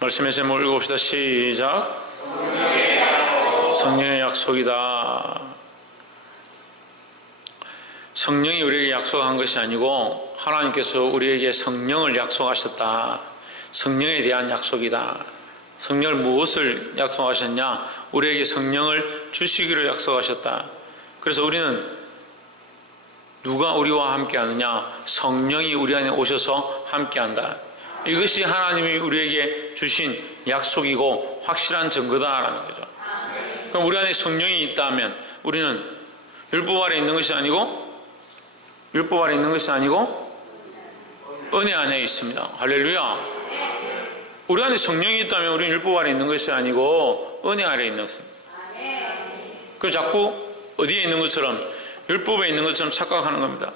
말씀의 제목을 읽어봅시다. 시작. 성령의 약속이다. 성령이 우리에게 약속한 것이 아니고 하나님께서 우리에게 성령을 약속하셨다. 성령에 대한 약속이다. 성령을 무엇을 약속하셨냐? 우리에게 성령을 주시기로 약속하셨다. 그래서 우리는 누가 우리와 함께하느냐? 성령이 우리 안에 오셔서 함께한다. 이것이 하나님이 우리에게 주신 약속이고 확실한 증거다라는 거죠. 그럼 우리 안에 성령이 있다면 우리는 율법 아래 있는 것이 아니고 은혜 안에 있습니다. 할렐루야. 우리 안에 성령이 있다면 우리는 율법 아래 있는 것이 아니고 은혜 아래 있는 것입니다. 그럼 자꾸 어디에 있는 것처럼, 율법에 있는 것처럼 착각하는 겁니다.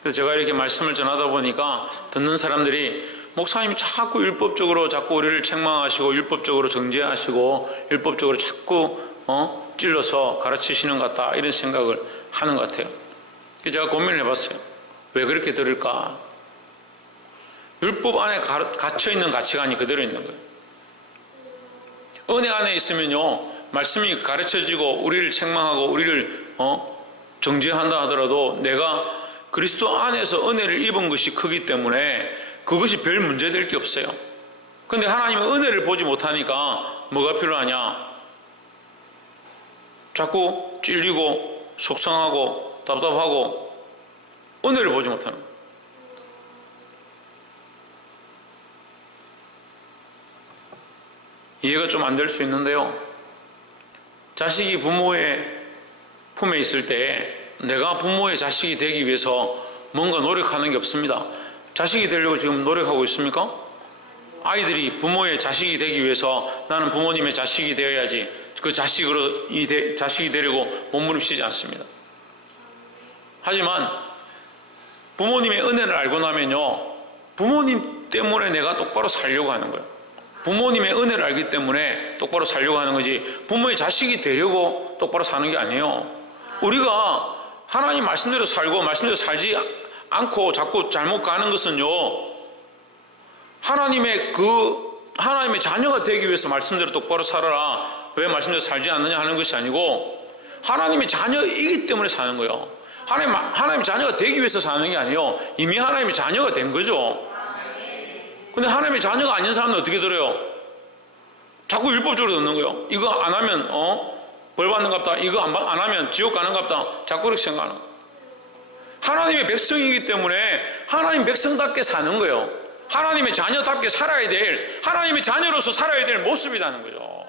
그래서 제가 이렇게 말씀을 전하다 보니까 듣는 사람들이 목사님이 자꾸 율법적으로 자꾸 우리를 책망하시고 율법적으로 정죄하시고 율법적으로 자꾸 찔러서 가르치시는 것 같다, 이런 생각을 하는 것 같아요. 그래서 제가 고민을 해봤어요. 왜 그렇게 들을까? 율법 안에 갇혀있는 가치관이 그대로 있는 거예요. 은혜 안에 있으면요, 말씀이 가르쳐지고 우리를 책망하고 우리를 정죄한다 하더라도 내가 그리스도 안에서 은혜를 입은 것이 크기 때문에 그것이 별 문제될 게 없어요. 그런데 하나님은 은혜를 보지 못하니까 뭐가 필요하냐? 자꾸 찔리고 속상하고 답답하고 은혜를 보지 못하는 거예요. 이해가 좀 안 될 수 있는데요, 자식이 부모의 품에 있을 때 내가 부모의 자식이 되기 위해서 뭔가 노력하는 게 없습니다. 자식이 되려고 지금 노력하고 있습니까? 아이들이 부모의 자식이 되기 위해서 나는 부모님의 자식이 되어야지, 그 자식이 되려고 몸부림치지 않습니다. 하지만 부모님의 은혜를 알고 나면요, 부모님 때문에 내가 똑바로 살려고 하는 거예요. 부모님의 은혜를 알기 때문에 똑바로 살려고 하는 거지, 부모의 자식이 되려고 똑바로 사는 게 아니에요. 우리가 하나님 말씀대로 살고 말씀대로 살지 않고 자꾸 잘못 가는 것은요, 하나님의 자녀가 되기 위해서 말씀대로 똑바로 살아라, 왜 말씀대로 살지 않느냐 하는 것이 아니고 하나님의 자녀이기 때문에 사는 거예요. 하나님의 자녀가 되기 위해서 사는 게 아니에요. 이미 하나님의 자녀가 된 거죠. 근데 하나님의 자녀가 아닌 사람은 어떻게 들어요? 자꾸 율법적으로 듣는 거예요. 이거 안 하면 벌 받는갑다, 이거 안 하면 지옥 가는갑다, 자꾸 그렇게 생각하는 거예요. 하나님의 백성이기 때문에 하나님 백성답게 사는 거예요. 하나님의 자녀답게 살아야 될, 하나님의 자녀로서 살아야 될 모습이라는 거죠.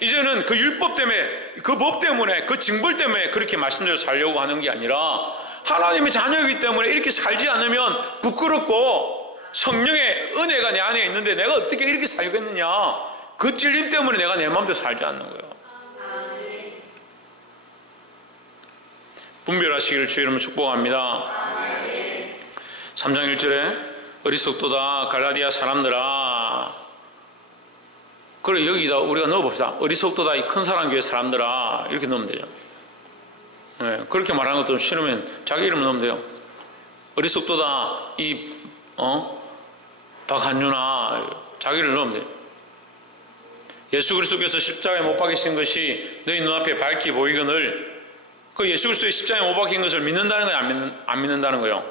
이제는 그 율법 때문에, 그 법 때문에, 그 징벌 때문에 그렇게 말씀대로 살려고 하는 게 아니라 하나님의 자녀이기 때문에 이렇게 살지 않으면 부끄럽고 성령의 은혜가 내 안에 있는데 내가 어떻게 이렇게 살겠느냐, 그 찔림 때문에 내가 내 마음대로 살지 않는 거예요. 분별하시기를 주의 이름으로 축복합니다. 3장 1절에 어리석도다 갈라디아 사람들아, 그래 여기다 우리가 넣어봅시다. 어리석도다 이 큰 사람 교회 사람들아, 이렇게 넣으면 돼요. 네, 그렇게 말하는 것도 싫으면 자기 이름을 넣으면 돼요. 어리석도다 이 박한유나, 자기를 넣으면 돼요. 예수 그리스도께서 십자가에 못 박히신 것이 너희 눈앞에 밝히 보이거늘, 그 예수 그리스도의 십자가에 못 박힌 것을 믿는다는 거예요, 안 믿는다는 거예요?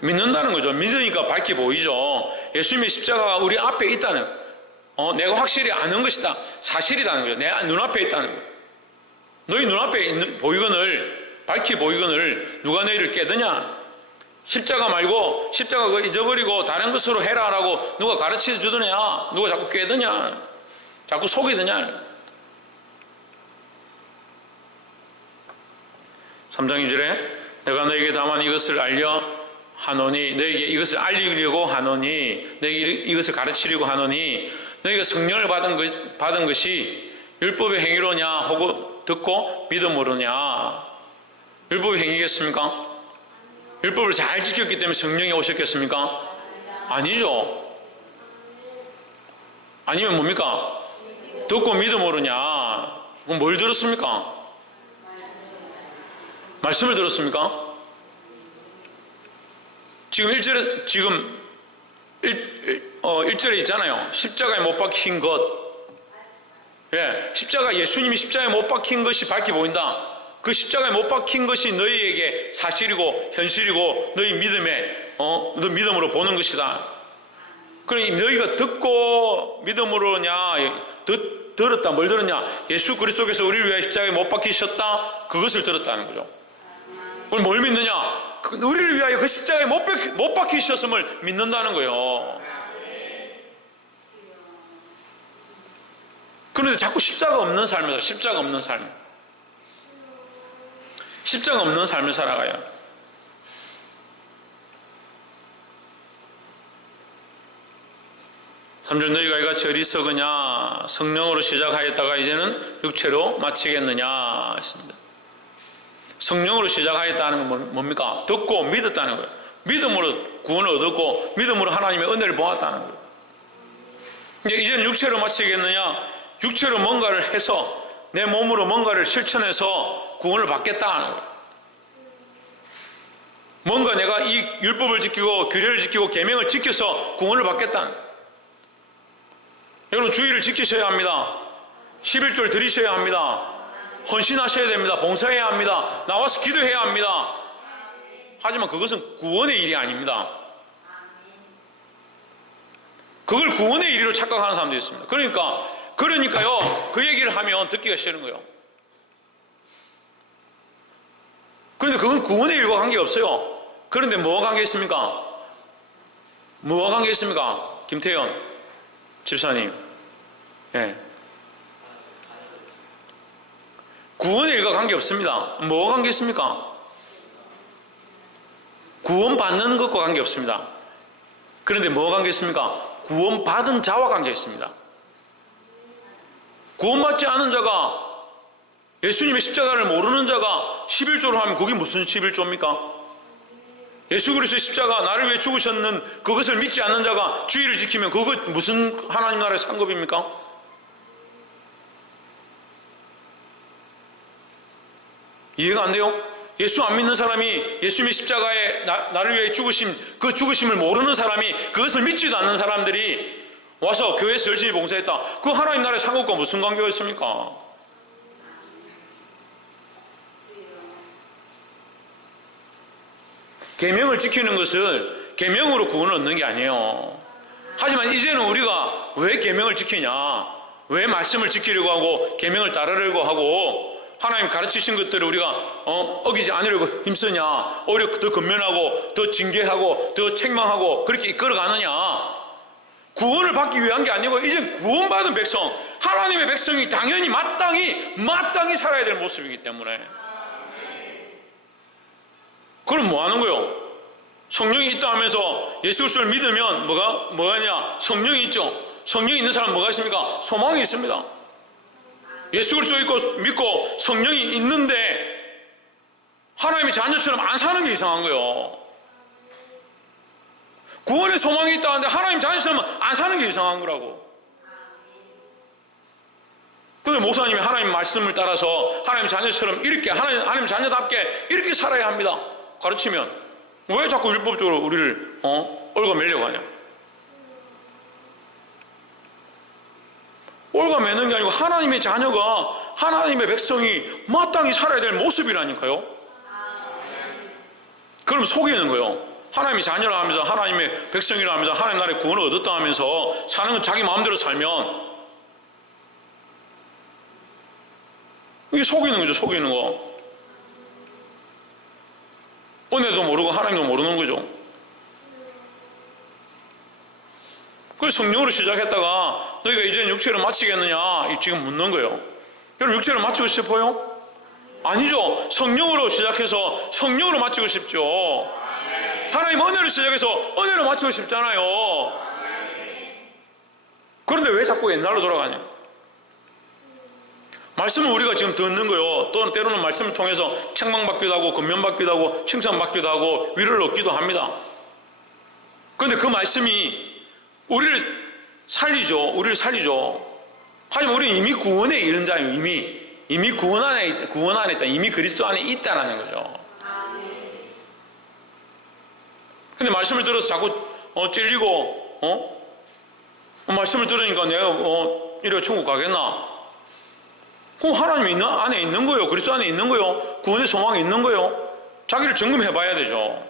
믿는다는 거죠. 믿으니까 밝히 보이죠. 예수님의 십자가가 우리 앞에 있다는, 내가 확실히 아는 것이다, 사실이라는 거죠. 내 눈앞에 있다는 거예요. 너희 눈앞에 보이거늘, 밝히 보이거늘 누가 너희를 깨드냐? 십자가 말고 십자가 그거 잊어버리고 다른 것으로 해라라고 누가 가르쳐 주더냐? 누가 자꾸 깨드냐? 자꾸 속이더냐? 3장 2절에 내가 너에게 다만 이것을 알려 하노니, 너에게 이것을 알리려고 하노니, 너에게 이것을 가르치려고 하노니, 너희가 성령을 받은 것이 율법의 행위로냐 하고 듣고 믿음으로냐? 율법의 행위겠습니까? 율법을 잘 지켰기 때문에 성령이 오셨겠습니까? 아니죠. 아니면 뭡니까? 듣고 믿음으로냐? 그럼 뭘 들었습니까? 말씀을 들었습니까? 지금 1절에 지금 1절에 있잖아요. 십자가에 못 박힌 것. 예, 예수님이 십자가에 못 박힌 것이 밝게 보인다. 그 십자가에 못 박힌 것이 너희에게 사실이고 현실이고 너희 믿음에 너 믿음으로 보는 것이다. 그러니 너희가 듣고 믿음으로냐 들었다. 뭘 들었냐? 예수 그리스도께서 우리를 위하여 십자가에 못 박히셨다. 그것을 들었다는 거죠. 그럼 뭘 믿느냐? 우리를 위하여 그 십자가에 못 박히셨음을 믿는다는 거예요. 그런데 자꾸 십자가 없는 삶을 십자가 없는 삶을 살아가요. 3절 너희가 이같이 어리석으냐? 성령으로 시작하였다가 이제는 육체로 마치겠느냐 했습니다. 성령으로 시작하였다는 건 뭡니까? 듣고 믿었다는 거예요. 믿음으로 구원을 얻었고 믿음으로 하나님의 은혜를 보았다는 거예요. 이제는 육체로 마치겠느냐? 육체로 뭔가를 해서 내 몸으로 뭔가를 실천해서 구원을 받겠다는 거예요. 뭔가 내가 이 율법을 지키고 규례를 지키고 계명을 지켜서 구원을 받겠다는 거예요. 여러분 주의를 지키셔야 합니다. 11조를 드리셔야 합니다. 헌신하셔야 됩니다. 봉사해야 합니다. 나와서 기도해야 합니다. 하지만 그것은 구원의 일이 아닙니다. 그걸 구원의 일로 착각하는 사람도 있습니다. 그러니까요 그 얘기를 하면 듣기가 싫은 거예요. 그런데 그건 구원의 일과 관계가 없어요. 그런데 뭐가 관계 있습니까? 뭐가 관계 있습니까? 김태현 집사님. 예. 구원의 일과 관계 없습니다. 뭐가 관계 있습니까? 구원받는 것과 관계 없습니다. 그런데 뭐가 관계 있습니까? 구원받은 자와 관계 있습니다. 구원받지 않은 자가 예수님의 십자가를 모르는 자가 11조를 하면 그게 무슨 11조입니까? 예수 그리스도의 십자가 나를 위해 죽으셨는 그것을 믿지 않는 자가 주의를 지키면 그것 무슨 하나님 나라의 상급입니까? 이해가 안 돼요? 예수 안 믿는 사람이 예수님의 십자가에 나를 위해 죽으심 그 죽으심을 모르는 사람이 그것을 믿지도 않는 사람들이 와서 교회에서 열심히 봉사했다. 그 하나님 나라의 상급과 무슨 관계가 있습니까? 계명을 지키는 것을 계명으로 구원을 얻는 게 아니에요. 하지만 이제는 우리가 왜 계명을 지키냐? 왜 말씀을 지키려고 하고 계명을 따르려고 하고 하나님 가르치신 것들을 우리가 어기지 않으려고 힘쓰냐? 오히려 더 근면하고 더 징계하고 더 책망하고 그렇게 이끌어가느냐? 구원을 받기 위한 게 아니고 이제 구원받은 백성, 하나님의 백성이 당연히 마땅히 살아야 될 모습이기 때문에. 그럼 뭐 하는 거예요? 성령이 있다 하면서 예수 그리스도를 믿으면 뭐가냐? 성령이 있죠. 성령이 있는 사람은 뭐가 있습니까? 소망이 있습니다. 예수 그리스도 믿고 성령이 있는데 하나님의 자녀처럼 안 사는 게 이상한 거예요. 구원의 소망이 있다 하는데 하나님 자녀처럼 안 사는 게 이상한 거라고. 그런데 목사님이 하나님 말씀을 따라서 하나님 자녀처럼 이렇게 하나님 자녀답게 이렇게 살아야 합니다 가르치면 왜 자꾸 율법적으로 우리를 얽어매려고 하냐? 얽어매는 게 아니고 하나님의 자녀가 하나님의 백성이 마땅히 살아야 될 모습이라니까요. 그럼 속이는 거예요. 하나님의 자녀라 하면서 하나님의 백성이라 하면서 하나님 나라의 구원을 얻었다 하면서 사는 건 자기 마음대로 살면 이게 속이는 거죠. 속이는 거. 은혜도 모르고 하나님도 모르는 거죠. 그래서 성령으로 시작했다가 너희가 이제는 육체를 마치겠느냐 지금 묻는 거예요. 여러분 육체를 마치고 싶어요? 아니죠. 성령으로 시작해서 성령으로 마치고 싶죠. 하나님 은혜로 시작해서 은혜로 마치고 싶잖아요. 그런데 왜 자꾸 옛날로 돌아가냐? 말씀을 우리가 지금 듣는 거예요. 또 때로는 말씀을 통해서 책망받기도 하고 권면받기도 하고 칭찬받기도 하고 위로를 얻기도 합니다. 그런데 그 말씀이 우리를 살리죠. 하지만 우리는 이미 구원에 이른 자예요. 이미 구원 안에 있다. 이미 그리스도 안에 있다라는 거죠. 근데 말씀을 들어서 자꾸 찔리고 말씀을 들으니까 내가 이래 천국 가겠나? 그럼 하나님 안에 있는 거요. 그리스도 안에 있는 거요. 구원의 소망이 있는 거요. 자기를 점검해 봐야 되죠.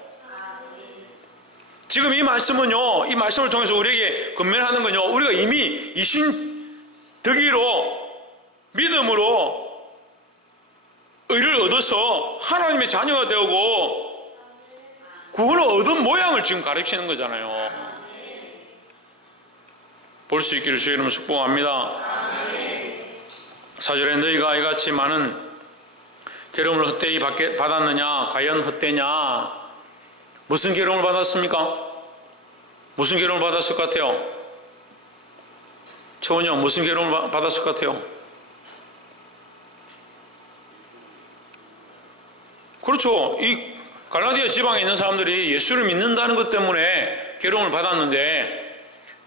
지금 이 말씀은요, 이 말씀을 통해서 우리에게 건면하는 건요, 우리가 이미 이신 덕의로 믿음으로 의를 얻어서 하나님의 자녀가 되고 구원을 얻은 모양을 지금 가르치는 거잖아요. 볼 수 있기를 주의 이름으로 축복합니다. 4절에 너희가 이같이 많은 괴로움을 헛되이 받았느냐? 과연 헛되냐? 무슨 괴로움을 받았습니까? 무슨 괴로움을 받았을 것 같아요? 초원이 형, 무슨 괴로움을 받았을 것 같아요? 그렇죠. 이 갈라디아 지방에 있는 사람들이 예수를 믿는다는 것 때문에 괴로움을 받았는데,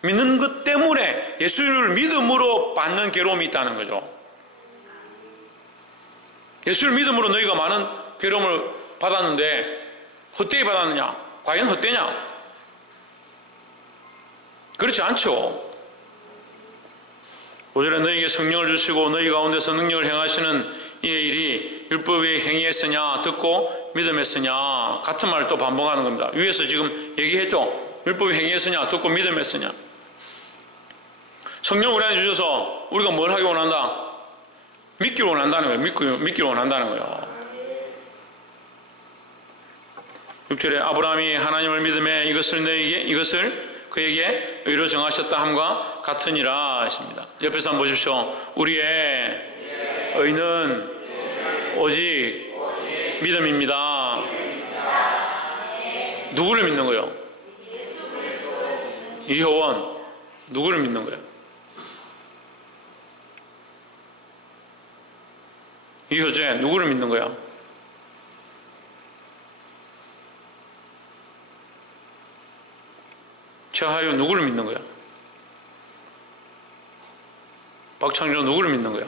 믿는 것 때문에 예수를 믿음으로 받는 괴로움이 있다는 거죠. 예수를 믿음으로 너희가 많은 괴로움을 받았는데 헛되이 받았느냐? 과연 헛되냐? 그렇지 않죠. 5절에 너희에게 성령을 주시고 너희 가운데서 능력을 행하시는 이의 일이 율법의 행위했으냐 듣고 믿음했으냐. 같은 말을 또 반복하는 겁니다. 위에서 지금 얘기했죠. 율법의 행위했으냐 듣고 믿음했으냐. 성령 우리 안에 주셔서 우리가 뭘 하기 원한다? 믿기를 원한다는 거예요. 믿기를 원한다는 거예요. 6절에 아브라함이 하나님을 믿음에 이것을 그에게 의로 정하셨다 함과 같으니라 하십니다. 옆에서 한번 보십시오. 우리의 의는 오직 믿음입니다. 누구를 믿는 거예요? 이효원. 누구를 믿는 거예요? 이효재. 누구를 믿는 거야? 최하유. 누구를 믿는 거야? 박창조. 누구를 믿는 거야?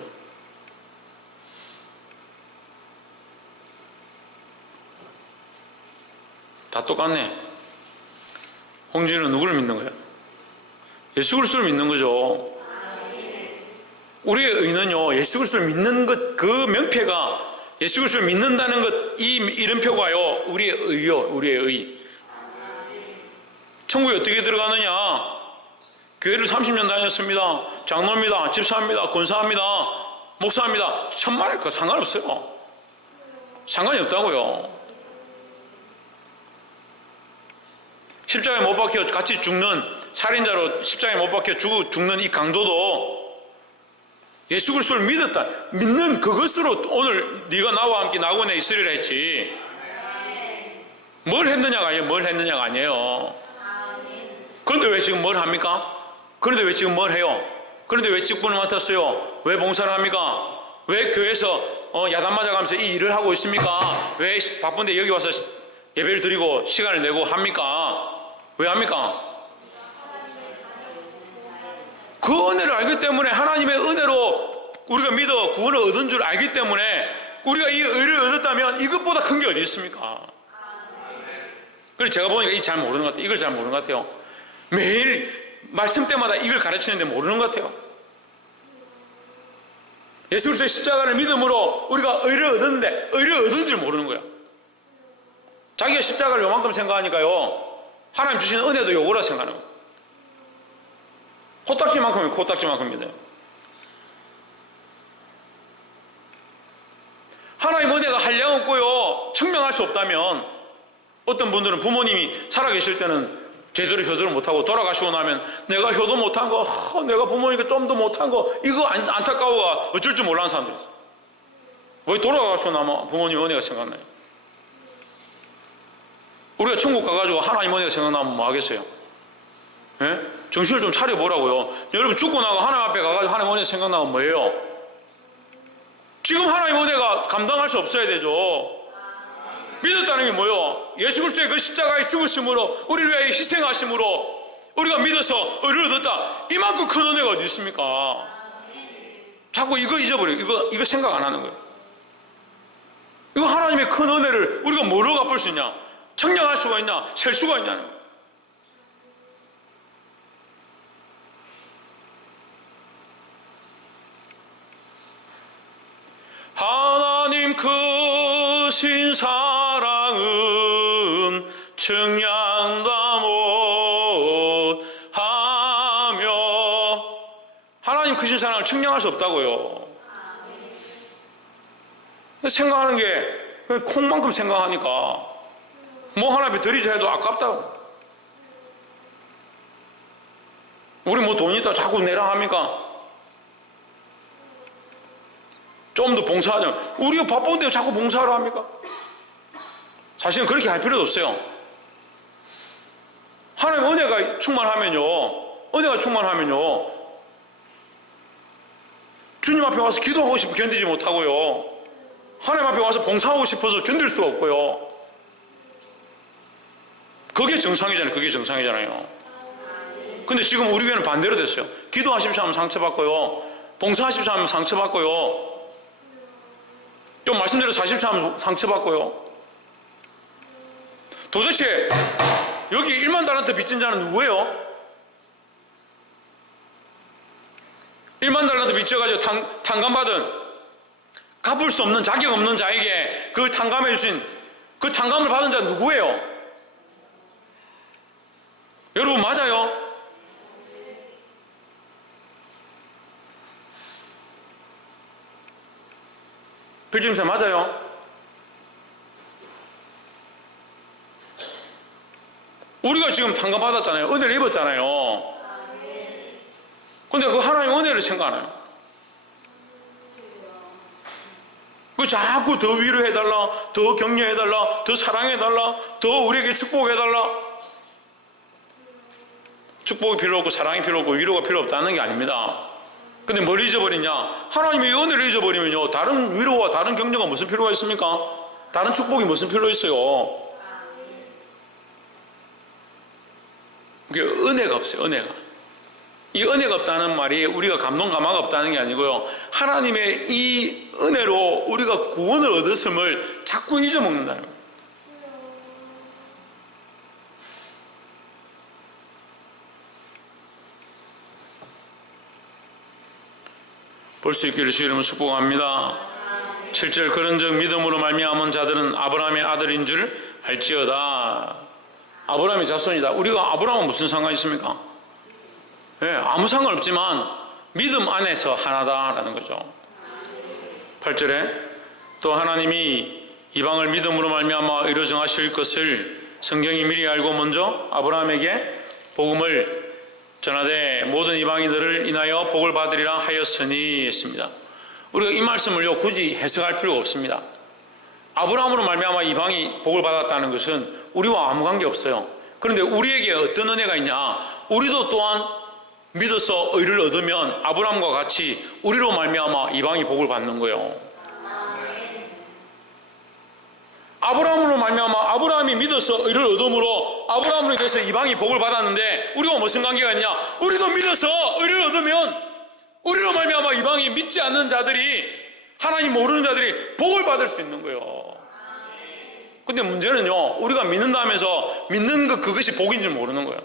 다 똑같네. 홍진은 누구를 믿는 거야? 예수 그리스도를 믿는 거죠. 우리의 의는요, 예수 그리스도를 믿는 것, 그 명패가 예수 그리스도를 믿는다는 것, 이 이름표가요, 우리의 의요, 우리의 의. 천국에 어떻게 들어가느냐? 교회를 30년 다녔습니다. 장로입니다. 집사입니다. 권사입니다. 목사입니다. 천만에 그 상관없어요. 상관이 없다고요. 십자가에 못 박혀 같이 죽는 살인자로 십자가에 못 박혀 죽는 이 강도도 예수 그리스도를 믿는 그것으로 오늘 네가 나와 함께 낙원에 있으리라 했지. 뭘 했느냐가 아니에요. 그런데 왜 지금 뭘 합니까? 그런데 왜 지금 뭘 해요? 그런데 왜 직분을 맡았어요? 왜 봉사를 합니까? 왜 교회에서 야단 맞아가면서 이 일을 하고 있습니까? 왜 바쁜데 여기 와서 예배를 드리고 시간을 내고 합니까? 왜 합니까? 그 은혜를 알기 때문에, 하나님의 은혜로 우리가 믿어 구원을 얻은 줄 알기 때문에, 우리가 이 의를 얻었다면 이것보다 큰 게 어디 있습니까? 그래서 제가 보니까 잘 모르는 것 같아요. 이걸 잘 모르는 것 같아요. 매일 말씀 때마다 이걸 가르치는데 모르는 것 같아요. 예수 그리스도의 십자가를 믿음으로 우리가 의를 얻었는데 의를 얻은 줄 모르는 거야. 자기가 십자가를 요만큼 생각하니까요, 하나님 주시는 은혜도 요거라 생각하는 거예요. 코딱지만큼이면 코딱지만큼입니다. 하나님 은혜가 한량없고요, 청명할 수 없다면, 어떤 분들은 부모님이 살아계실 때는 제대로 효도를 못하고 돌아가시고 나면 내가 효도 못한 거, 내가 부모니까 좀 더 못한 거, 이거 안타까워가 어쩔 줄 몰라는 사람들이 있어요. 왜 돌아가시고 나면 부모님 은혜가 생각나요? 우리가 천국 가가지고 하나님 은혜가 생각나면 뭐 하겠어요? 예? 정신을 좀 차려보라고요. 여러분 죽고 나고 하나님 앞에 가가지고 하나님 은혜 생각나면 뭐예요? 지금 하나님 은혜가 감당할 수 없어야 되죠. 믿었다는 게 뭐예요? 예수 그리스도의 그 십자가의 죽으심으로, 우리를 위하여 희생하심으로 우리가 믿어서 의를 얻었다. 이만큼 큰 은혜가 어디 있습니까? 자꾸 이거 잊어버려요. 이거 생각 안 하는 거예요. 이거 하나님의 큰 은혜를 우리가 뭐로 갚을 수 있냐? 청량할 수가 있냐? 셀 수가 있냐는 거예요. 크신 사랑은 청량다 못하며. 하나님 크신 사랑을 측량할 수 없다고요. 생각하는 게 콩만큼 생각하니까 뭐 하나 드리자 해도 아깝다고. 우리 뭐 돈 있다 자꾸 내라 합니까? 좀 더 봉사하자. 우리가 바쁜데 자꾸 봉사하라 합니까? 사실은 그렇게 할 필요도 없어요. 하나님 은혜가 충만하면요 주님 앞에 와서 기도하고 싶어 견디지 못하고요, 하나님 앞에 와서 봉사하고 싶어서 견딜 수가 없고요. 그게 정상이잖아요. 그게 정상이잖아요. 근데 지금 우리 교회는 반대로 됐어요. 기도하십시오 하면 상처받고요, 봉사하십시오 하면 상처받고요, 좀 말씀대로 사십시오 하면 상처받고요. 도대체 여기 1만 달란트 빚진 자는 누구예요? 1만 달란트 빚져가지고 탕감받은, 갚을 수 없는 자격 없는 자에게 그걸 탕감해 주신, 그 탕감을 받은 자는 누구예요? 여러분 맞아요? 필중사 맞아요? 우리가 지금 탕감받았잖아요. 은혜를 입었잖아요. 근데 그 하나님 은혜를 생각 안 해요. 그 자꾸 더 위로해달라, 더 격려해달라, 더 사랑해달라, 더 우리에게 축복해달라. 축복이 필요 없고 사랑이 필요 없고 위로가 필요 없다는 게 아닙니다. 근데 뭘 잊어버리냐? 하나님의 은혜를 잊어버리면요, 다른 위로와 다른 격려가 무슨 필요가 있습니까? 다른 축복이 무슨 필요 있어요? 그게 은혜가 없어요. 은혜가. 이 은혜가 없다는 말이 우리가 감동 감화가 없다는 게 아니고요, 하나님의 이 은혜로 우리가 구원을 얻었음을 자꾸 잊어먹는다는 거예요. 볼 수 있기를 주 이름으로 축복합니다. 7절 그런즉 믿음으로 말미암은 자들은 아브라함의 아들인 줄 알지어다. 아브라함의 자손이다. 우리가 아브라함은 무슨 상관이 있습니까? 네, 아무 상관없지만 믿음 안에서 하나다라는 거죠. 8절에 또 하나님이 이방을 믿음으로 말미암아 의로 정하실 것을 성경이 미리 알고 먼저 아브라함에게 복음을 전하되 모든 이방인들을 인하여 복을 받으리라 하였으니 했습니다. 우리가 이 말씀을요 굳이 해석할 필요가 없습니다. 아브라함으로 말미암아 이방이 복을 받았다는 것은 우리와 아무 관계 없어요. 그런데 우리에게 어떤 은혜가 있냐? 우리도 또한 믿어서 의를 얻으면 아브라함과 같이 우리로 말미암아 이방이 복을 받는 거예요. 아브라함으로 말미암아 아브라함이 믿어서 의를 얻음으로 아브라함으로 인해서 이방이 복을 받았는데 우리와 무슨 관계가 있냐? 우리도 믿어서 의를 얻으면 우리로 말미암아 이방이 믿지 않는 자들이, 하나님 모르는 자들이 복을 받을 수 있는 거예요. 근데 문제는요, 우리가 믿는다면서 믿는 것 그것이 복인 줄 모르는 거예요.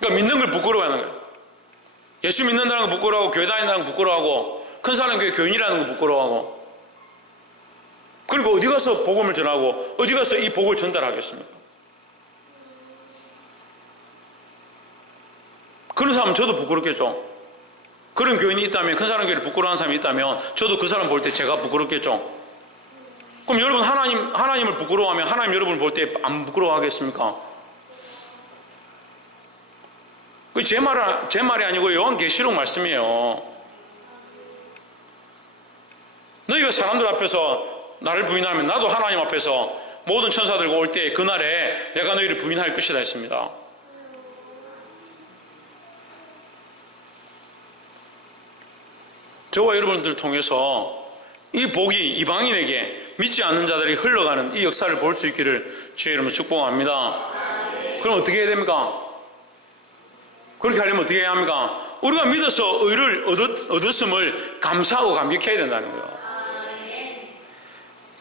그러니까 믿는 걸 부끄러워하는 거예요. 예수 믿는다는 거 부끄러워하고 교회 다닌다는 거 부끄러워하고 큰 사람 교회 교인이라는 거 부끄러워하고, 그리고 어디 가서 복음을 전하고 어디 가서 이 복을 전달하겠습니까? 그런 사람은 저도 부끄럽겠죠. 그런 교인이 있다면, 큰 사람 교회를 부끄러워하는 사람이 있다면 저도 그 사람 볼 때 제가 부끄럽겠죠. 그럼 여러분 하나님을 부끄러워하면 하나님 여러분을 볼 때 안 부끄러워하겠습니까? 제 말이 아니고 요한계시록 말씀이에요. 너희가 사람들 앞에서 나를 부인하면 나도 하나님 앞에서 모든 천사들과 올 때 그날에 내가 너희를 부인할 것이다 했습니다. 저와 여러분들 통해서 이 복이 이방인에게, 믿지 않는 자들이 흘러가는 이 역사를 볼 수 있기를 주의 이름으로 축복합니다. 그럼 어떻게 해야 됩니까? 그렇게 하려면 어떻게 해야 합니까? 우리가 믿어서 의를 얻었음을 감사하고 감격해야 된다는 거예요.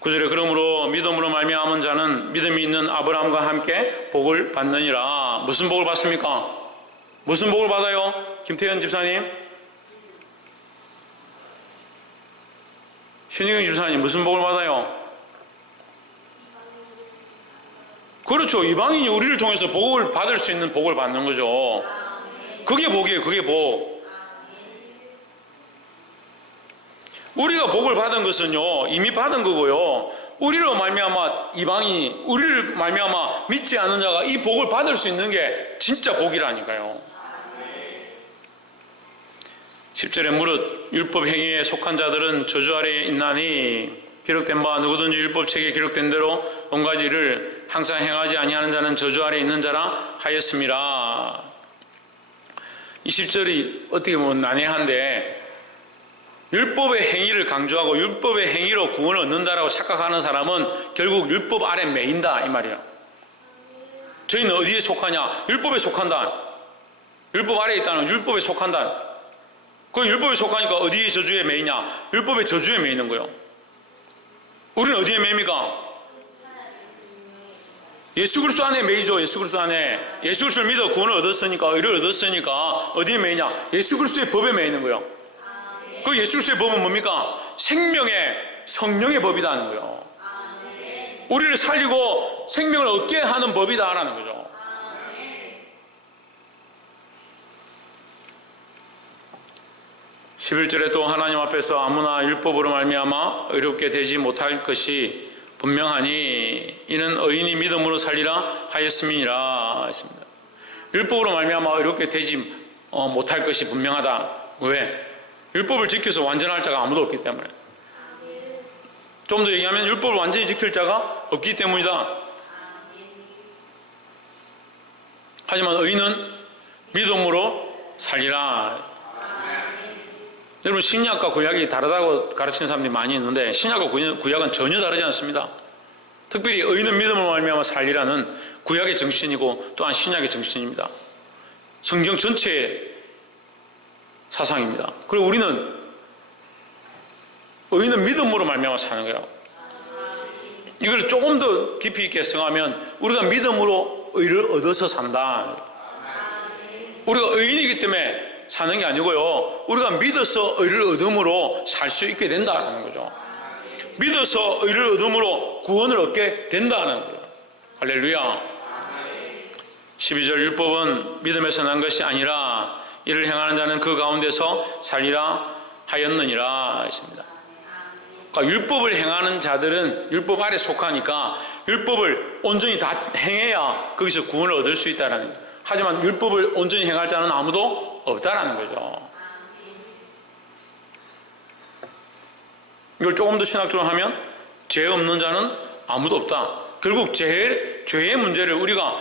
9절에 그러므로 믿음으로 말미암은 자는 믿음이 있는 아브라함과 함께 복을 받느니라. 무슨 복을 받습니까? 무슨 복을 받아요? 김태현 집사님? 신혜경 집사님 무슨 복을 받아요? 그렇죠. 이방인이 우리를 통해서 복을 받을 수 있는 복을 받는 거죠. 그게 복이에요. 그게 복. 우리가 복을 받은 것은요, 이미 받은 거고요. 우리로 말미암아 이방인이, 우리를 말미암아 믿지 않는 자가 이 복을 받을 수 있는 게 진짜 복이라니까요. 10절에 무릇 율법 행위에 속한 자들은 저주 아래에 있나니 기록된 바 누구든지 율법책에 기록된 대로 온갖 일을 항상 행하지 아니하는 자는 저주 아래에 있는 자라 하였습니다. 20절이 어떻게 보면 난해한데, 율법의 행위를 강조하고 율법의 행위로 구원을 얻는다라고 착각하는 사람은 결국 율법 아래 매인다 이 말이에요. 저희는 어디에 속하냐? 율법에 속한다. 율법 아래에 있다는 율법에 속한다. 그 율법에 속하니까 어디에 저주에 매이냐? 율법의 저주에 매이는 거예요. 우리는 어디에 매입니까? 예수 그리스도 안에 매이죠. 예수 그리스도 안에. 예수 그리스도를 믿어 구원을 얻었으니까, 의를 얻었으니까 어디에 매이냐? 예수 그리스도의 법에 매이는 거예요. 그 예수 그리스도의 법은 뭡니까? 생명의 성령의 법이다는 거예요. 우리를 살리고 생명을 얻게 하는 법이다라는 거죠. 11절에 또 하나님 앞에서 아무나 율법으로 말미암아 의롭게 되지 못할 것이 분명하니 이는 의인이 믿음으로 살리라 하였음이니라 했습니다. 율법으로 말미암아 의롭게 되지 못할 것이 분명하다. 왜? 율법을 지켜서 완전할 자가 아무도 없기 때문에. 좀 더 얘기하면 율법을 완전히 지킬 자가 없기 때문이다. 하지만 의인은 믿음으로 살리라. 여러분, 신약과 구약이 다르다고 가르치는 사람들이 많이 있는데 신약과 구약은 전혀 다르지 않습니다. 특별히 의인은 믿음으로 말미암아 살리라는 구약의 정신이고 또한 신약의 정신입니다. 성경 전체의 사상입니다. 그리고 우리는 의인은 믿음으로 말미암아 사는 거예요. 이걸 조금 더 깊이 있게 생각하면 우리가 믿음으로 의를 얻어서 산다. 우리가 의인이기 때문에 사는 게 아니고요, 우리가 믿어서 의를 얻음으로 살 수 있게 된다는 거죠. 믿어서 의를 얻음으로 구원을 얻게 된다는 거예요. 할렐루야. 12절 율법은 믿음에서 난 것이 아니라 이를 행하는 자는 그 가운데서 살리라 하였느니라 했습니다. 그러니까 율법을 행하는 자들은 율법 아래 속하니까 율법을 온전히 다 행해야 거기서 구원을 얻을 수 있다는 거예요. 하지만 율법을 온전히 행할 자는 아무도 없다라는 거죠. 이걸 조금 더 신학적으로 하면 죄 없는 자는 아무도 없다. 결국 죄의 문제를 우리가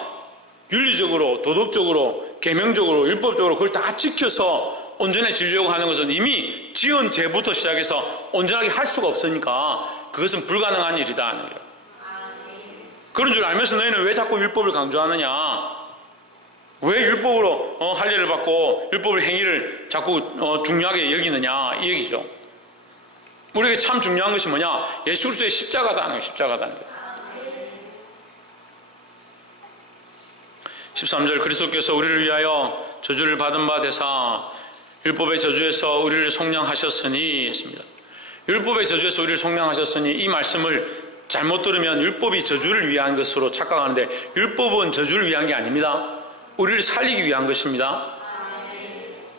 윤리적으로, 도덕적으로, 계명적으로, 율법적으로 그걸 다 지켜서 온전해지려고 하는 것은 이미 지은 죄부터 시작해서 온전하게 할 수가 없으니까 그것은 불가능한 일이다 하는 거예요. 그런 줄 알면서 너희는 왜 자꾸 율법을 강조하느냐? 왜 율법으로 할례를 받고 율법을 행위를 자꾸 중요하게 여기느냐 이 얘기죠. 우리에게 참 중요한 것이 뭐냐? 예수 그리스도의 십자가다는 거예요. 십자가다는 거예요. 13절 그리스도께서 우리를 위하여 저주를 받은 바 되사 율법의 저주에서 우리를 속량하셨으니 했습니다. 율법의 저주에서 우리를 속량하셨으니 이 말씀을 잘못 들으면 율법이 저주를 위한 것으로 착각하는데 율법은 저주를 위한 게 아닙니다. 우리를 살리기 위한 것입니다.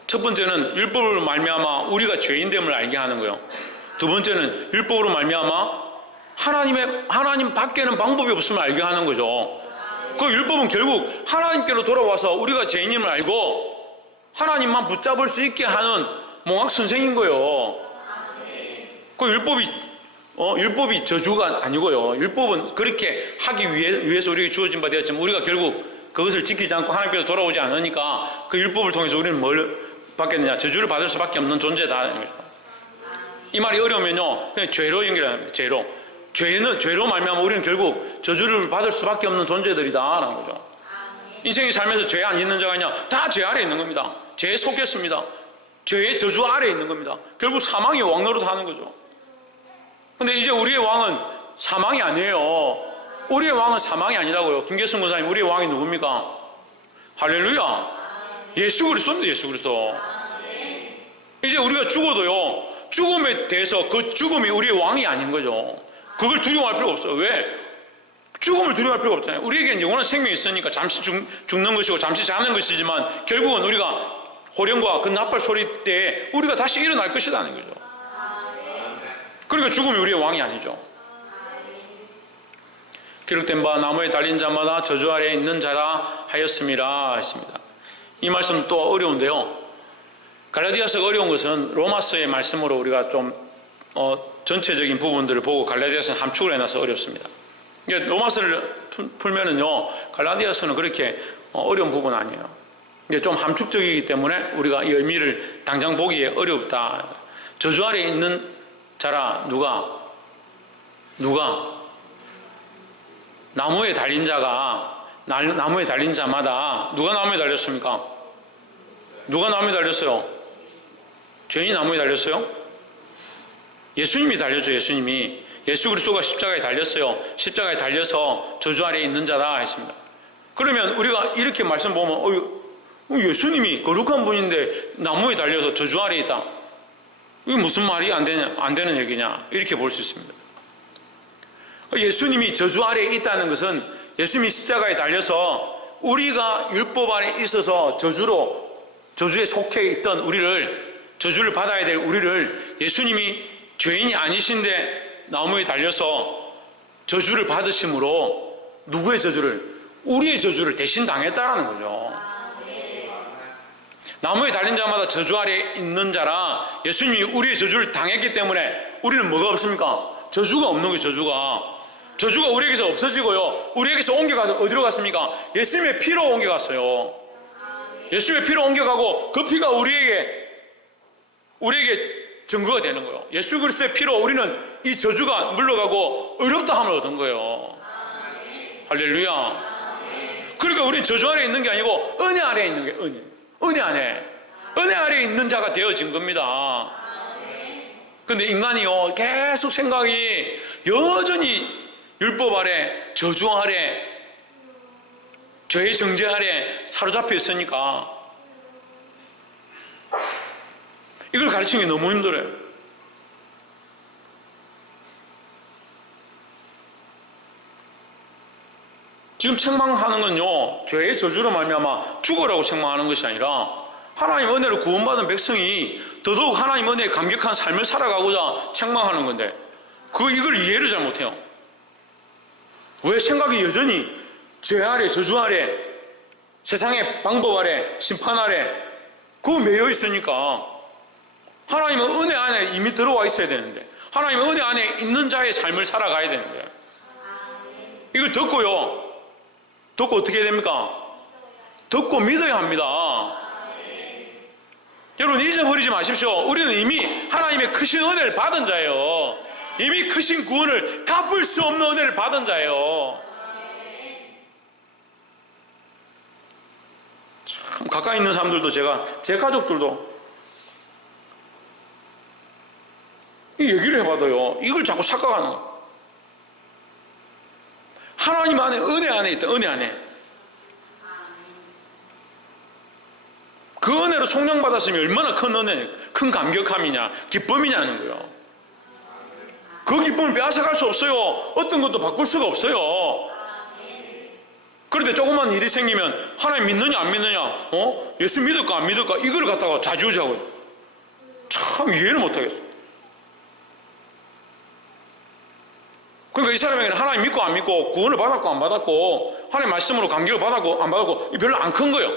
첫 번째는 율법으로 말미암아 우리가 죄인됨을 알게 하는 거예요. 두 번째는 율법으로 말미암아 하나님 밖에는 방법이 없음을 알게 하는 거죠. 그 율법은 결국 하나님께로 돌아와서 우리가 죄인임을 알고 하나님만 붙잡을 수 있게 하는 몽학 선생인 거예요. 그 율법이 저주가 아니고요. 율법은 그렇게 하기 위해서 우리에게 주어진 바 되었지만 우리가 결국 그것을 지키지 않고 하나님께로 돌아오지 않으니까 그 율법을 통해서 우리는 뭘 받겠느냐? 저주를 받을 수밖에 없는 존재다. 이 말이 어려우면요, 그냥 죄로 연결합니다. 죄로 말미암아 우리는 결국 저주를 받을 수밖에 없는 존재들이다라는 거죠. 인생이 살면서 죄 안 있는 자가 있냐? 다 죄 아래 있는 겁니다. 죄에 속했습니다. 죄의 저주 아래 있는 겁니다. 결국 사망의 왕노릇 하는 거죠. 근데 이제 우리의 왕은 사망이 아니에요. 우리의 왕은 사망이 아니라고요. 김계승 권사님, 우리의 왕이 누굽니까? 할렐루야. 예수 그리스도입니다. 예수 그리스도. 이제 우리가 죽어도요, 죽음에 대해서 그 죽음이 우리의 왕이 아닌 거죠. 그걸 두려워할 필요가 없어요. 왜? 죽음을 두려워할 필요가 없잖아요. 우리에게는 영원한 생명이 있으니까 잠시 죽는 것이고 잠시 자는 것이지만 결국은 우리가 호령과 그 나팔 소리 때에 우리가 다시 일어날 것이라는 거죠. 그러니까 죽음이 우리의 왕이 아니죠. 기록된 바 나무에 달린 자마다 저주 아래에 있는 자라 하였음이라 했습니다. 이 말씀 또 어려운데요. 갈라디아서가 어려운 것은 로마서의 말씀으로 우리가 좀 전체적인 부분들을 보고 갈라디아서는 함축을 해놔서 어렵습니다. 로마서를 풀면은요, 갈라디아서는 그렇게 어려운 부분 아니에요. 이게 좀 함축적이기 때문에 우리가 이 의미를 당장 보기에 어렵다. 저주 아래에 있는 자라 누가 나무에 달린 자가 나무에 달린 자마다 누가 나무에 달렸습니까? 누가 나무에 달렸어요? 죄인이 나무에 달렸어요? 예수님이 달렸죠. 예수님이. 예수 그리스도가 십자가에 달렸어요. 십자가에 달려서 저주 아래에 있는 자다 했습니다. 그러면 우리가 이렇게 말씀 보면 예수님이 거룩한 분인데 나무에 달려서 저주 아래에 있다. 이게 무슨 말이 안 되는 얘기냐 이렇게 볼 수 있습니다. 예수님이 저주 아래에 있다는 것은 예수님이 십자가에 달려서 우리가 율법 아래 있어서 저주에 속해 있던 우리를, 저주를 받아야 될 우리를 예수님이 죄인이 아니신데 나무에 달려서 저주를 받으심으로 누구의 저주를? 우리의 저주를 대신 당했다라는 거죠. 나무에 달린 자마다 저주 아래에 있는 자라, 예수님이 우리의 저주를 당했기 때문에 우리는 뭐가 없습니까? 저주가 없는 거예요. 저주가 우리에게서 없어지고요, 우리에게서 옮겨가서 어디로 갔습니까? 예수님의 피로 옮겨갔어요. 예수님의 피로 옮겨가고 그 피가 우리에게 증거가 되는 거예요. 예수 그리스도의 피로 우리는 이 저주가 물러가고 의롭다함을 얻은 거예요. 할렐루야. 그러니까 우리는 저주 아래에 있는 게 아니고 은혜 아래에 있는 게 은혜 아래에 있는 자가 되어진 겁니다. 근데 인간이요, 계속 생각이 여전히 율법 아래, 저주 아래, 죄의 정죄 아래 사로잡혀 있으니까 이걸 가르치는 게 너무 힘들어요. 지금 책망하는 건요, 죄의 저주로 말미암아 죽으라고 책망하는 것이 아니라 하나님 은혜로 구원받은 백성이 더더욱 하나님 은혜에 감격한 삶을 살아가고자 책망하는 건데 이걸 이해를 잘 못해요. 왜? 생각이 여전히 죄 아래, 저주 아래, 세상의 방법 아래, 심판 아래 그거 매여 있으니까 하나님은 은혜 안에 이미 들어와 있어야 되는데, 하나님은 은혜 안에 있는 자의 삶을 살아가야 되는데, 이걸 듣고 어떻게 해야 됩니까? 듣고 믿어야 합니다. 여러분 잊어버리지 마십시오. 우리는 이미 하나님의 크신 은혜를 받은 자예요. 이미 크신 구원을 갚을 수 없는 은혜를 받은 자예요. 참 가까이 있는 사람들도 제 가족들도 이 얘기를 해봐도요, 이걸 자꾸 착각하는 거예요. 하나님 안에, 은혜 안에 있다. 은혜 안에 그 은혜로 속량받았으면 얼마나 큰 은혜, 큰 감격함이냐, 기쁨이냐는 거예요. 그 기쁨을 빼앗아갈 수 없어요. 어떤 것도 바꿀 수가 없어요. 그런데 조그만 일이 생기면 하나님 믿느냐 안 믿느냐, 예수 믿을까 안 믿을까, 이걸 갖다가 좌지우지하고요. 참 이해를 못하겠어요. 그러니까 이 사람에게는 하나님 믿고 안 믿고, 구원을 받았고 안 받았고, 하나님 말씀으로 감격을 받았고 안 받았고, 별로 안 큰 거예요.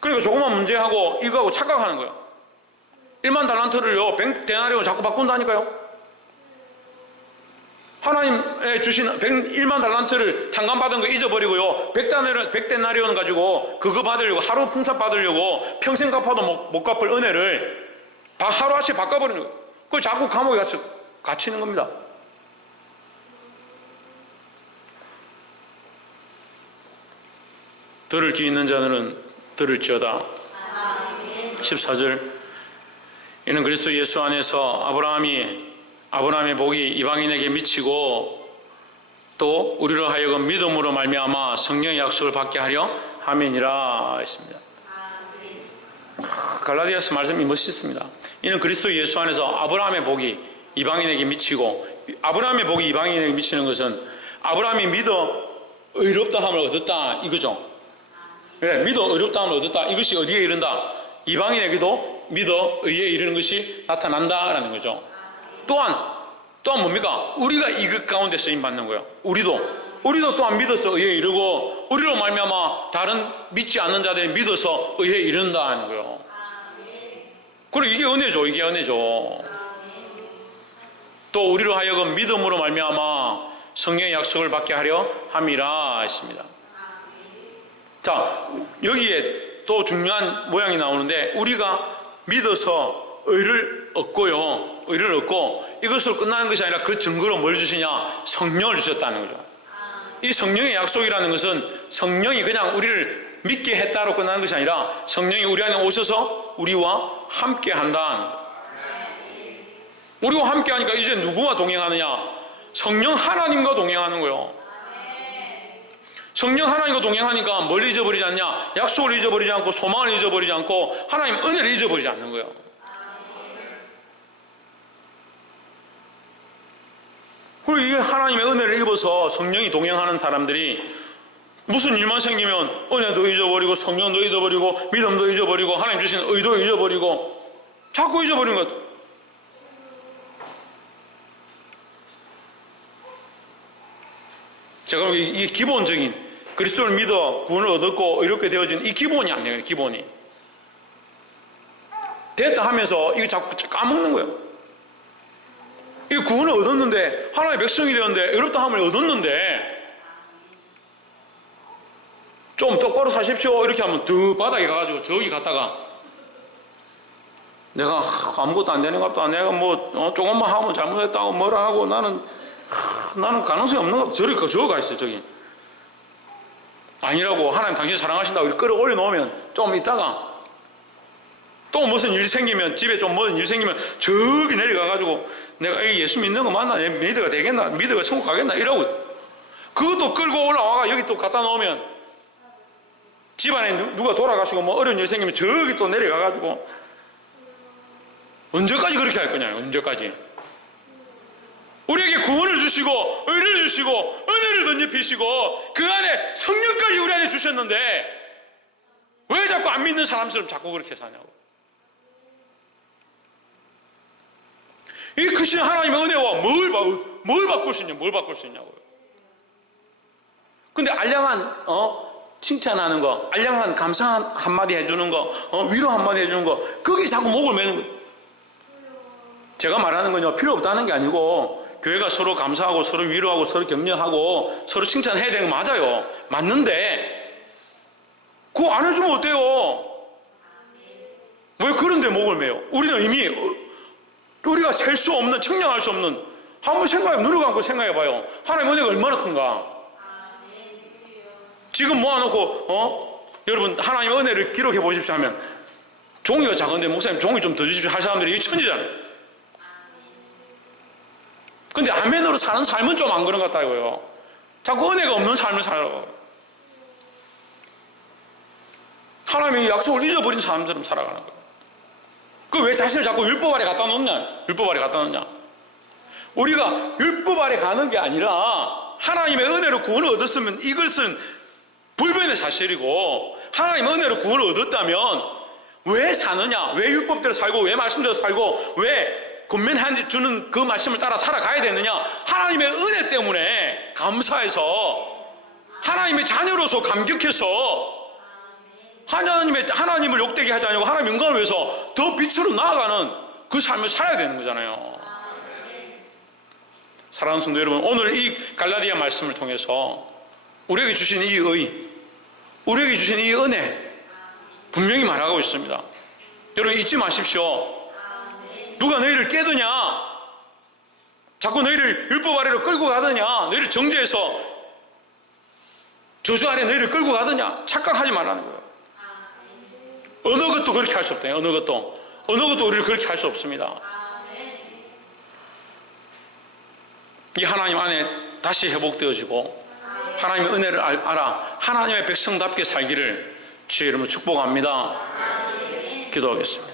그러니까 조그만 문제하고 이거하고 착각하는 거예요. 1만 달란트를요 100데나리온 자꾸 바꾼다니까요. 하나님의 주신 1만 달란트를 탕감받은 거 잊어버리고요, 100데나리온 가지고 그거 받으려고, 하루 풍사 받으려고 평생 갚아도 못 갚을 은혜를 하루아침에 바꿔버리는 거예요. 그걸 자꾸 감옥에 갇히는 겁니다. 들을 귀 있는 자들은 들을지어다. 14절, 이는 그리스도 예수 안에서 아브라함의 복이 이방인에게 미치고 또 우리로 하여금 믿음으로 말미암아 성령의 약속을 받게 하려 함이니라 했습니다. 갈라디아서 말씀이 멋있습니다. 이는 그리스도 예수 안에서 아브라함의 복이 이방인에게 미치고, 아브라함의 복이 이방인에게 미치는 것은 아브라함이 믿어 의롭다 함을 얻었다 이거죠. 그래, 믿어 의롭다 함을 얻었다, 이것이 어디에 이른다? 이방인에게도 믿어 의에 이르는 것이 나타난다라는 거죠. 또한 뭡니까? 우리가 이것 가운데 쓰임받는 거예요. 우리도 또한 믿어서 의에 이르고, 우리로 말미암아 다른 믿지 않는 자들이 믿어서 의에 이른다 하는 거예요. 그리고 이게 은혜죠. 이게 은혜죠. 또 우리로 하여금 믿음으로 말미암아 성령의 약속을 받게 하려 함이라 했습니다. 자, 여기에 또 중요한 모양이 나오는데, 우리가 믿어서 의를 얻고요, 의를 얻고 이것으로 끝나는 것이 아니라 그 증거로 뭘 주시냐? 성령을 주셨다는 거죠. 이 성령의 약속이라는 것은 성령이 그냥 우리를 믿게 했다로 끝나는 것이 아니라 성령이 우리 안에 오셔서 우리와 함께 한다는 거예요. 우리와 함께 하니까 이제 누구와 동행하느냐? 성령 하나님과 동행하는 거예요. 성령 하나님과 동행하니까 뭘 잊어버리지 않냐? 약속을 잊어버리지 않고, 소망을 잊어버리지 않고, 하나님 은혜를 잊어버리지 않는 거예요. 그리고 이 하나님의 은혜를 입어서 성령이 동행하는 사람들이 무슨 일만 생기면 은혜도 잊어버리고, 성령도 잊어버리고, 믿음도 잊어버리고, 하나님 주신 의도 잊어버리고, 자꾸 잊어버리는 것 같아요. 제가 이 기본적인 그리스도를 믿어 구원을 얻었고 이렇게 되어진 이 기본이 안 돼요. 기본이 됐다 하면서 이거 자꾸 까먹는 거예요. 이 구원을 얻었는데, 하나님의 백성이 되었는데, 의롭다 함을 얻었는데, 좀 똑바로 사십시오 이렇게 하면 더 바닥에 가가지고 저기 갔다가 내가 아무것도 안 되는 것도 내가 뭐 조금만 하면 잘못했다고 뭐라 하고 나는 가능성이 없는 것 같아. 저기 가 있어요. 저기 아니라고, 하나님 당신 사랑하신다고 이렇게 끌어올려 놓으면 좀 있다가 또 무슨 일 생기면, 집에 좀 무슨 일 생기면 저기 내려가가지고 내가 예수 믿는 거 맞나? 믿어가 되겠나? 믿어가 천국 가겠나? 이러고 그것도 끌고 올라와가 여기 또 갖다 놓으면, 집안에 누가 돌아가시고 뭐 어려운 일 생기면 저기 또 내려가가지고 언제까지 그렇게 할 거냐? 언제까지? 우리에게 구원을 주시고 의를 주시고 은혜를 덧입히시고 그 안에 성령까지 우리 안에 주셨는데 왜 자꾸 안 믿는 사람처럼 자꾸 그렇게 사냐고. 이 크신 하나님의 은혜와 뭘 바꿀 수 있냐? 뭘 바꿀 수 있냐고요. 근데 알량한 칭찬하는 거, 알량한 감사 한마디 해주는 거, 위로 한마디 해주는 거, 거기에 자꾸 목을 매는 거예요. 제가 말하는 건요, 필요 없다는 게 아니고, 교회가 서로 감사하고 서로 위로하고 서로 격려하고 서로 칭찬해야 되는 거 맞아요. 맞는데 그거 안 해주면 어때요? 왜 그런데 목을 매요? 우리는 이미 우리가 셀 수 없는, 측량할 수 없는, 한번 눈을 감고 생각해봐요. 하나님의 은혜가 얼마나 큰가. 지금 모아놓고 여러분 하나님의 은혜를 기록해 보십시오 하면 종이가 작은데 목사님 종이 좀 더 주십시오 할 사람들이 천지잖아요. 근데 아멘으로 사는 삶은 좀 안 그런 것 같다고요. 자꾸 은혜가 없는 삶을 살아가고, 하나님의 약속을 잊어버린 사람처럼 살아가는 거예요. 그 왜 자신을 자꾸 율법 아래 갖다 놓냐? 율법 아래 갖다 놓냐? 우리가 율법 아래 가는 게 아니라 하나님의 은혜로 구원을 얻었으면 이것은 불변의 사실이고, 하나님의 은혜로 구원을 얻었다면 왜 사느냐? 왜 율법대로 살고, 왜 말씀대로 살고, 왜 권면해 주는 그 말씀을 따라 살아가야 되느냐? 하나님의 은혜 때문에 감사해서, 하나님의 자녀로서 감격해서, 하나님을 욕되게 하지 않고 하나님의 영광을 위해서 더 빛으로 나아가는 그 삶을 살아야 되는 거잖아요. 사랑하는 성도 여러분, 오늘 이 갈라디아 말씀을 통해서 우리에게 주신 이 의, 우리에게 주신 이 은혜 분명히 말하고 있습니다. 여러분 잊지 마십시오. 누가 너희를 깨드냐, 자꾸 너희를 율법 아래로 끌고 가느냐, 너희를 정죄해서 저주 아래 너희를 끌고 가느냐, 착각하지 말라는 거예요. 어느 것도 그렇게 할 수 없대요. 어느 것도 우리를 그렇게 할 수 없습니다. 이 하나님 안에 다시 회복되어지고 하나님의 은혜를 알아 하나님의 백성답게 살기를 주의 이름으로 축복합니다. 기도하겠습니다.